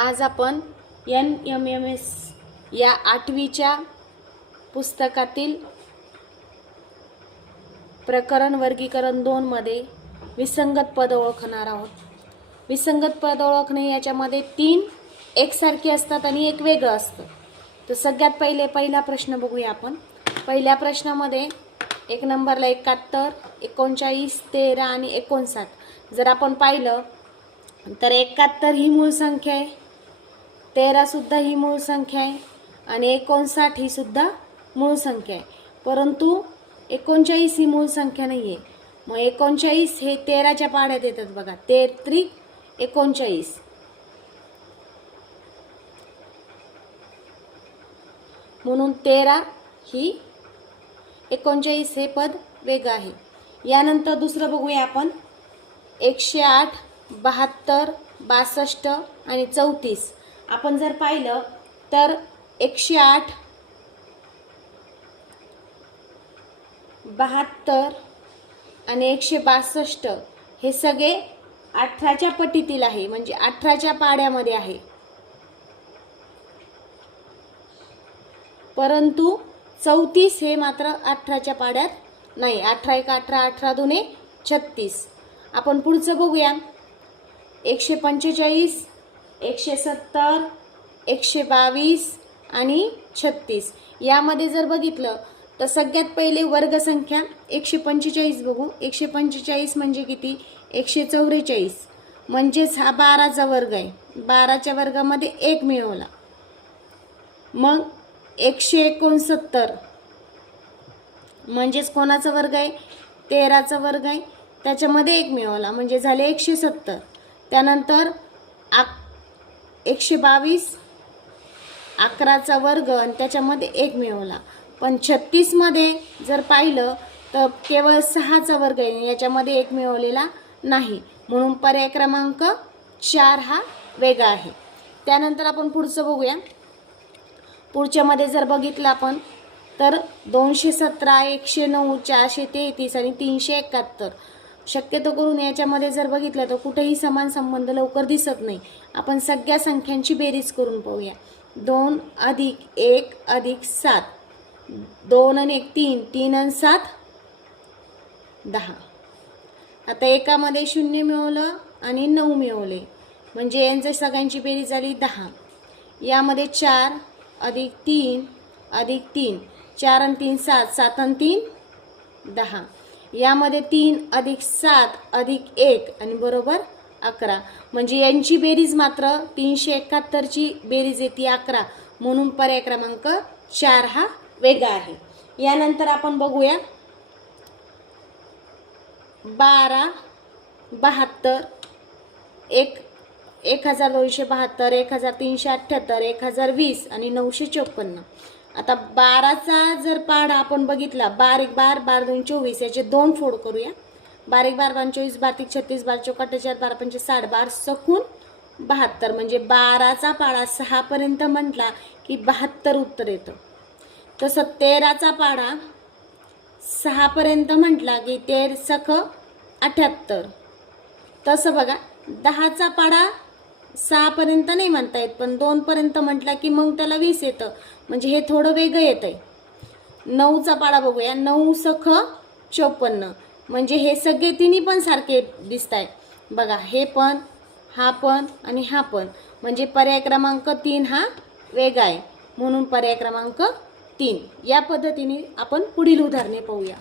आज आपण NMMS या 8वीच्या पुस्तकातील प्रकरण वर्गीकरण 2 मध्ये विसंगत पद ओळखणार आहोत। विसंगत पद ओळखणे याच्यामध्ये 3 एकसारखे असतात आणि एक वेगळं असतं। तर सगळ्यात पहिला प्रश्न बघूया आपण। पहिल्या प्रश्नामध्ये 1 नंबरला 71, 39, 13 आणि 59 जर आपण पाहिलं तर 71 ही मूळ संख्या आहे, 13 सुद्धा ही मूळ संख्या आहे आणि 59 ही सुद्धा मूळ संख्या आहे, परंतु 39 ही मूळ संख्या नाहीये। मग 39 हे 13च्या पाड्यात येतात बघा, 13 39, म्हणून 13 ही 39 हे पद वेगळं आहे। यानंतर दुसरं बघूया आपण 108, 72, 62 आणि 34। आपण जर पाहिलं तर 108, 72 आणि 162 हे सगळे 18च्या पटीतील आहे, म्हणजे 18च्या पाड्यामध्ये आहे, परंतु 34 हे मात्र 18च्या पाड्यात नाही। 18 1 18, 18 2 36। आपण पुढचं बघूया 145, 170, 122 आणि 36। यामध्ये जर बघितलं तर सगळ्यात पहिले वर्गसंख्या 145 बघू। 145 म्हणजे किती? 144, म्हणजेच हा 12चा वर्ग आहे। 12च्या वर्गामध्ये 1 मिळवला। मग 169 म्हणजेच कोणाचा वर्ग आहे? 13चा वर्ग आहे, त्याच्यामध्ये 1 मिळवला म्हणजे झाले 170। त्यानंतर 122 11चा वर्ग आणि त्याच्यामध्ये 1 मिळवला। पण 36 मध्ये जर पाहिलं तर केवळ 6चा वर्ग आहे, याच्यामध्ये 1 मिळवलेला नाही, म्हणून पर्याय क्रमांक 4 हा वेगळा आहे। त्यानंतर आपण पुढचं बघूया। पुढच्यामध्ये जर बघितलं आपण तर 217, 109, 433 आणि 371। शक्यतो करून याच्यामध्ये जर बघितलं तर कुठेही समान संबंध लवकर दिसत नाही। आपण सगळ्या संख्यांची बेरीज करून पाहूया। 2 + 1 + 7, 2 आणि 1 3, 3 आणि 7 10। आता एकामध्ये 0 मिळवलं आणि 9 मिळवले, म्हणजे यांच्या सगळ्यांची बेरीज झाली 10। यामध्ये 4 + 3 + 3, 4 आणि 3 7, 7 आणि 3 10। यामध्ये 3 + 7 + 1 आणि बरोबर 11, म्हणजे यांची बेरीज मात्र 371 ची बेरीज येते 11, म्हणून पर्याय क्रमांक 4 हा वेगळा आहे। यानंतर आपण बघूया 12, 72, 1272, 1378, 1020 आणि 954। आता 12चा जर पाढा आपण बघितला 12 1 12, 12 2 24, याचे 2 फोड करूया। 12 1 12, 12 24, 12 3 36, 12 4 48, 12 5 60, 12 सकून 72, म्हणजे 12चा पाढा 6 पर्यंत म्हटला की 72 उत्तर येतं। तसं 13चा पाढा 6 पर्यंत म्हटला की 13 सख 78। तसं बघा 10चा पाढा 6 पर्यंत नाही म्हणता येत, पण 2 पर्यंत म्हटला की मग त्याला 20 येतं, म्हणजे हे थोडं वेगळं येतंय। 9चा पाढा बघूया, 9 सख 54, म्हणजे हे सगळे तिन्ही पण सारखे दिसत आहेत बघा, हे पण, हा पण आणि हा पण, म्हणजे पर्याय क्रमांक 3 हा वेगळा आहे, म्हणून पर्याय क्रमांक 3। या पद्धतीने आपण पुढील उदाहरणे पाहूया।